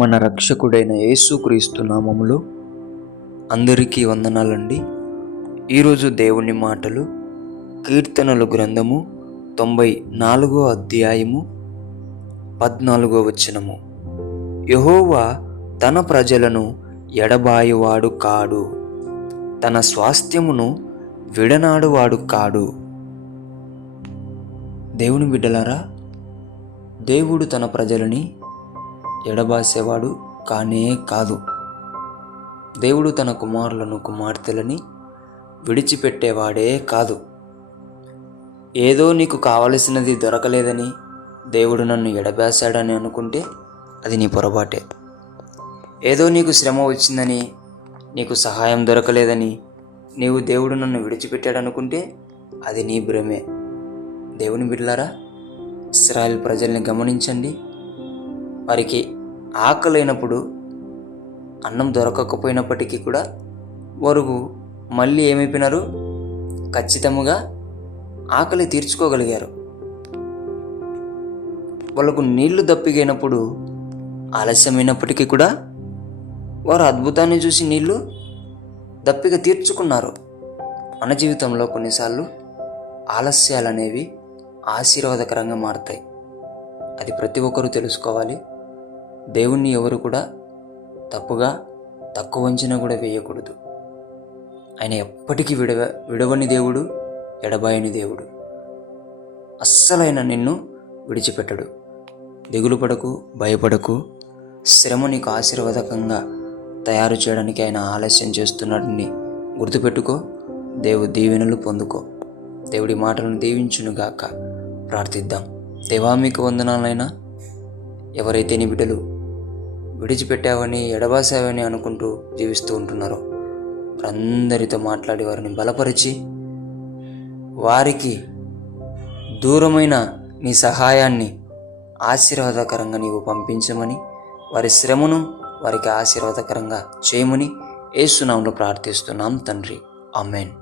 మన రక్షకుడైన యేసుక్రీస్తు నామములో అందరికీ వందనాలండి. ఈరోజు దేవుని మాటలు కీర్తనలు గ్రంథము 94వ అధ్యాయము 14వ వచనము. యెహోవా తన ప్రజలను ఎడబాయువాడు కాడు, తన స్వాస్థ్యమును విడనాడువాడు కాడు. దేవుని బిడ్డలారా, దేవుడు తన ప్రజలని ఎడబాసేవాడు కానే కాదు. దేవుడు తన కుమారులను కుమార్తెలని విడిచిపెట్టేవాడే కాదు. ఏదో నీకు కావలసినది దొరకలేదని దేవుడు నన్ను ఎడబాశాడని అనుకుంటే అది నీ పొరపాటే. ఏదో నీకు శ్రమ వచ్చిందని, నీకు సహాయం దొరకలేదని నీవు దేవుడు నన్ను విడిచిపెట్టాడు అనుకుంటే అది నీ భ్రమే. దేవుని బిడ్డలారా, ఇశ్రాయేలు ప్రజల్ని గమనించండి. వారికి ఆకలైనప్పుడు అన్నం దొరకకపోయినప్పటికీ కూడా వారు మళ్ళీ ఏమైపోయినారు? ఖచ్చితంగా ఆకలి తీర్చుకోగలిగారు. వాళ్ళకు నీళ్లు దప్పిగైనప్పుడు ఆలస్యమైనప్పటికీ కూడా వారు అద్భుతాన్ని చూసి నీళ్లు దప్పిక తీర్చుకున్నారు. మన జీవితంలో కొన్నిసార్లు ఆలస్యాలు అనేవి ఆశీర్వాదకరంగా మారుతాయి. అది ప్రతి ఒక్కరూ తెలుసుకోవాలి. దేవుణ్ణి ఎవరు కూడా తప్పుగా తక్కువ వంచిన కూడా వేయకూడదు. ఆయన ఎప్పటికీ విడవని దేవుడు, ఎడబాయని దేవుడు. అస్సలైన నిన్ను విడిచిపెట్టడు. దిగులు పడకు, భయపడకు. శ్రమ నీకు ఆశీర్వాదకంగా తయారు చేయడానికి ఆయన ఆలస్యం చేస్తున్నాడని గుర్తుపెట్టుకో. దేవుడి దీవెనలు పొందుకో. దేవుడి మాటలను దీవించునుగాక. ప్రార్థిద్దాం. దేవా, మీకు వందనాలైనా. ఎవరైతే నీ బిడ్డలు విడిచిపెట్టావని, ఎడబాసావని అనుకుంటూ జీవిస్తూ ఉంటున్నారో వారందరితో మాట్లాడి వారిని బలపరిచి, వారికి దూరమైన నీ సహాయాన్ని ఆశీర్వాదకరంగా నీవు పంపించమని, వారి శ్రమను వారికి ఆశీర్వాదకరంగా చేయమని యేసు నామములో ప్రార్థిస్తున్నాం తండ్రి. ఆమేన్.